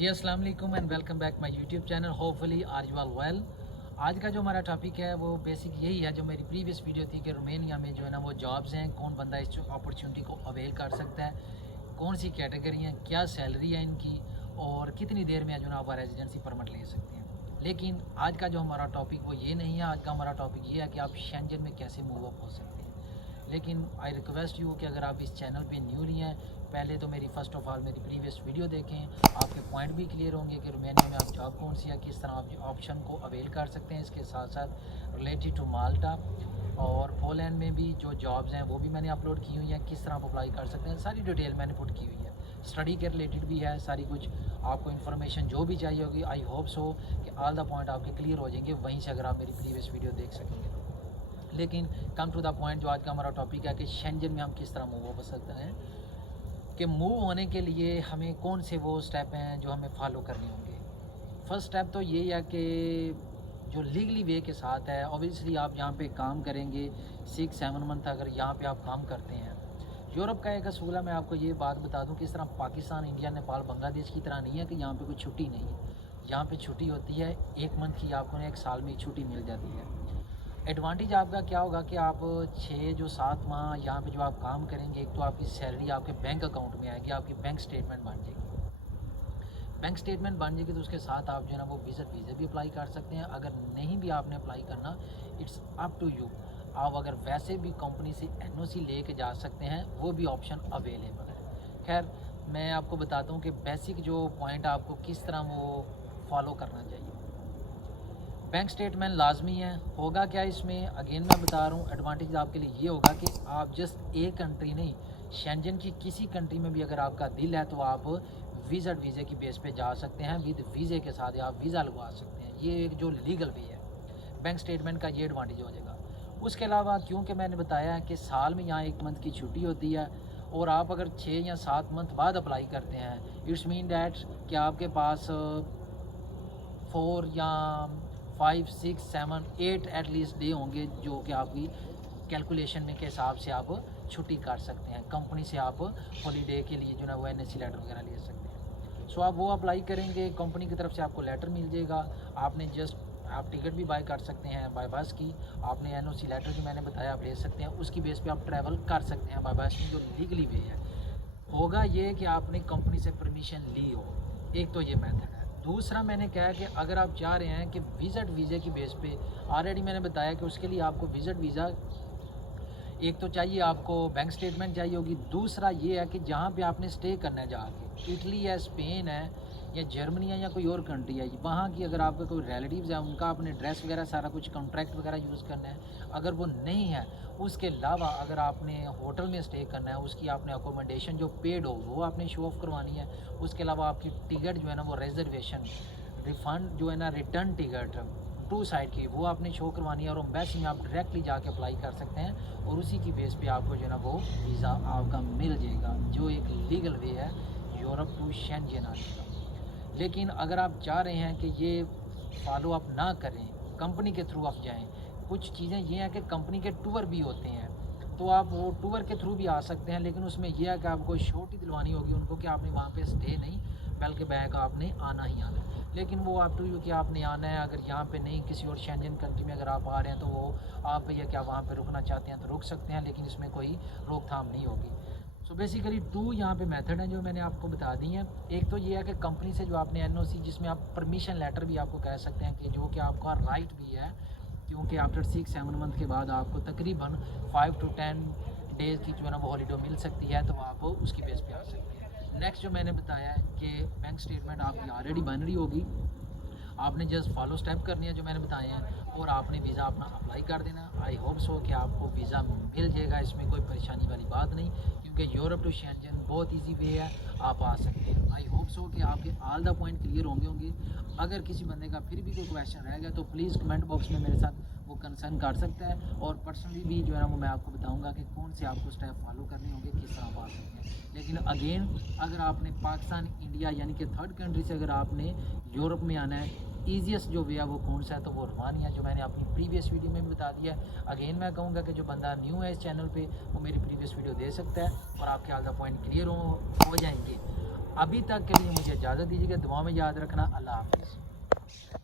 जी अस्सलाम वालेकुम and welcome back my YouTube channel. Hopefully are you all well. आज का जो हमारा टॉपिक है वो बेसिक यही है जो मेरी प्रीवियस वीडियो थी कि रोमानिया में जो है ना वो जॉब्स हैं, कौन बंदा इस अपॉर्चुनिटी को अवेल कर सकता है, कौन सी कैटेगरी हैं, क्या सैलरी है इनकी और कितनी देर में जो है ना आप रेजिडेंसी परमिट ले सकते हैं। लेकिन आज का जो हमारा टॉपिक वो ये नहीं है। आज का हमारा टॉपिक ये है कि आप शेंजन में कैसे मूव अप हो सकते हैं। लेकिन आई रिक्वेस्ट यू कि अगर आप इस चैनल पे न्यू नहीं हैं, पहले तो मेरी फ़र्स्ट ऑफ ऑल मेरी प्रीवियस वीडियो देखें, आपके पॉइंट भी क्लियर होंगे कि रोमानिया में आप जॉब कौन सी है, किस तरह आप ऑप्शन को अवेल कर सकते हैं। इसके साथ साथ रिलेटेड टू माल्टा और पोलैंड में भी जो जॉब्स हैं वो भी मैंने अपलोड की हुई हैं, किस तरह आप अप्लाई कर सकते हैं, सारी डिटेल मैंने पुट की हुई है। स्टडी के रिलेटेड भी है, सारी कुछ आपको इन्फॉर्मेशन जो भी चाहिए होगी। आई होप सो कि ऑल द पॉइंट आपके क्लियर हो जाएंगे वहीं से अगर आप मेरी प्रीवियस वीडियो देख सकेंगे। लेकिन कम टू द पॉइंट, जो आज का हमारा टॉपिक है कि शेंजन में हम किस तरह मूव हो सकते हैं, कि मूव होने के लिए हमें कौन से वो स्टेप हैं जो हमें फॉलो करने होंगे। फर्स्ट स्टेप तो यही है कि जो लीगली वे के साथ है, ऑब्वियसली आप यहाँ पे काम करेंगे 6-7 मंथ अगर यहाँ पे आप काम करते हैं। यूरोप का एक असूल है, मैं आपको ये बात बता दूँ कि इस तरह पाकिस्तान, इंडिया, नेपाल, बांग्लादेश की तरह नहीं है कि यहाँ पे कोई छुट्टी नहीं है। यहाँ पे छुट्टी होती है 1 मंथ की, आपको 1 साल में छुट्टी मिल जाती है। एडवांटेज आपका क्या होगा कि आप 6-7 माह यहाँ पे जो आप काम करेंगे, एक तो आपकी सैलरी आपके बैंक अकाउंट में आएगी, आपकी बैंक स्टेटमेंट बन जाएगी। बैंक स्टेटमेंट बन जाएगी तो उसके साथ आप जो है ना वो विज़िट वीज़ा भी अप्लाई कर सकते हैं। अगर नहीं भी आपने अप्लाई करना, इट्स अप टू यू। आप अगर वैसे भी कंपनी से NOC लेके जा सकते हैं, वो भी ऑप्शन अवेलेबल है। खैर, मैं आपको बताता हूँ कि बेसिक जो पॉइंट आपको किस तरह वो फॉलो करना चाहिए। बैंक स्टेटमेंट लाजमी है। होगा क्या इसमें, अगेन मैं बता रहा हूँ, एडवांटेज आपके लिए ये होगा कि आप जस्ट एक कंट्री नहीं, शेंजन की किसी कंट्री में भी अगर आपका दिल है तो आप विज़िट वीज़े की बेस पे जा सकते हैं। विद वीज़े के साथ आप वीज़ा लगवा सकते हैं। ये एक जो लीगल वे है, बैंक स्टेटमेंट का ये एडवांटेज हो जाएगा। उसके अलावा क्योंकि मैंने बताया है कि साल में यहाँ 1 मंथ की छुट्टी होती है और आप अगर 6 या 7 मंथ बाद अप्लाई करते हैं, इट्स मीन डैट कि आपके पास 4 या 5, 6, 7, 8 एटलीस्ट डे होंगे जो कि आपकी कैलकुलेशन में के हिसाब से आप छुट्टी कर सकते हैं। कंपनी से आप हॉलीडे के लिए जो है वो NSC लेटर वगैरह ले सकते हैं। सो आप वो अप्लाई करेंगे, कंपनी की तरफ से आपको लेटर मिल जाएगा। आपने जस्ट आप टिकट भी बाय कर सकते हैं बाय बस की। आपने NOC लेटर जो मैंने बताया आप ले सकते हैं, उसकी बेस पे आप ट्रैवल कर सकते हैं बाय बस की, जो लीगली वे है। होगा ये कि आपने कंपनी से परमिशन ली हो, एक तो ये मेथड है। दूसरा मैंने कहा कि अगर आप चाह रहे हैं कि विज़िट वीज़े की बेस पे, ऑलरेडी मैंने बताया कि उसके लिए आपको विज़िट वीज़ा एक तो चाहिए, आपको बैंक स्टेटमेंट चाहिए होगी। दूसरा ये है कि जहाँ पे आपने स्टे करना है, जाके इटली है, स्पेन है या जर्मनी है या कोई और कंट्री है, वहाँ की अगर आपका कोई रिलेटिव्स है, उनका अपने एड्रेस वगैरह सारा कुछ कॉन्ट्रैक्ट वगैरह यूज़ करना है। अगर वो नहीं है, उसके अलावा अगर आपने होटल में स्टे करना है, उसकी आपने अकोमोडेशन जो पेड हो वो आपने शो ऑफ करवानी है। उसके अलावा आपकी टिकट जो है ना वो रिजर्वेशन, रिफ़ंड जो है ना, रिटर्न टिकट 2 साइड की, वो आपने शो करवानी है। और एम्बेसी में आप डायरेक्टली जाके अप्लाई कर सकते हैं और उसी की बेस पे आपको जो है ना वो वीज़ा आपका मिल जाएगा, जो एक लीगल वे है यूरोप टू शेंजन आने का। लेकिन अगर आप चाह रहे हैं कि ये फॉलो अप ना करें, कंपनी के थ्रू आप जाएं, कुछ चीज़ें ये हैं कि कंपनी के टूर भी होते हैं, तो आप वो टूर के थ्रू भी आ सकते हैं। लेकिन उसमें यह है कि आपको श्योरिटी दिलवानी होगी उनको कि आपने वहाँ पे स्टे नहीं, बल्कि बैक आपने आना ही आना है। लेकिन वो आप टू यू कि आपने आना है। अगर यहाँ पे नहीं, किसी और शेंजन कंट्री में अगर आप आ रहे हैं तो वो आप या क्या वहाँ पे रुकना चाहते हैं तो रुक सकते हैं, लेकिन इसमें कोई रोकथाम नहीं होगी। सो बेसिकली 2 यहाँ पे मेथड हैं जो मैंने आपको बता दी हैं। एक तो ये है कि कंपनी से जो आपने NOC, जिसमें आप परमिशन लेटर भी आपको कह सकते हैं, कि जो कि आपका राइट भी है, क्योंकि आफ्टर 6-7 मंथ के बाद आपको तकरीबन 5 to 10 डेज़ की जो है ना वो हॉलीडे मिल सकती है, तो आप उसकी बेस पे आ सकते हैं। नेक्स्ट जो मैंने बताया है कि बैंक स्टेटमेंट आपकी ऑलरेडी बन रही होगी, आपने जस्ट फॉलो स्टेप करनी है जो मैंने बताए हैं और आपने वीज़ा अपना अप्लाई कर देना। आई होप सो कि आपको वीज़ा मिल जाएगा, इसमें कोई परेशानी वाली बात नहीं, क्योंकि यूरोप टू शेंजन बहुत इजी वे है, आप आ सकते हैं। आई होप सो कि आपके ऑल द पॉइंट क्लियर होंगे। अगर किसी बंदे का फिर भी कोई क्वेश्चन रह गया तो प्लीज़ कमेंट बॉक्स में मेरे साथ वो कंसर्न कर सकता है, और पर्सनली भी जो है ना वो मैं आपको बताऊंगा कि कौन से आपको स्टेप फॉलो करने होंगे, किस तरह आप आ सकते हैं। लेकिन अगेन, अगर आपने पाकिस्तान, इंडिया यानी कि थर्ड कंट्री से अगर आपने यूरोप में आना है, ईजीएस्ट जो वे है वो कौन सा है, तो वो रोमानिया, जो मैंने अपनी प्रीवियस वीडियो में भी बता दिया। अगेन मैं कहूँगा कि जो बंदा न्यू है इस चैनल पे, वो मेरी प्रीवियस वीडियो दे सकता है और आपके ऑल द पॉइंट क्लियर हो जाएंगे। अभी तक के लिए मुझे इजाज़त दीजिएगा, दुआ में याद रखना। अल्लाह हाफिज़।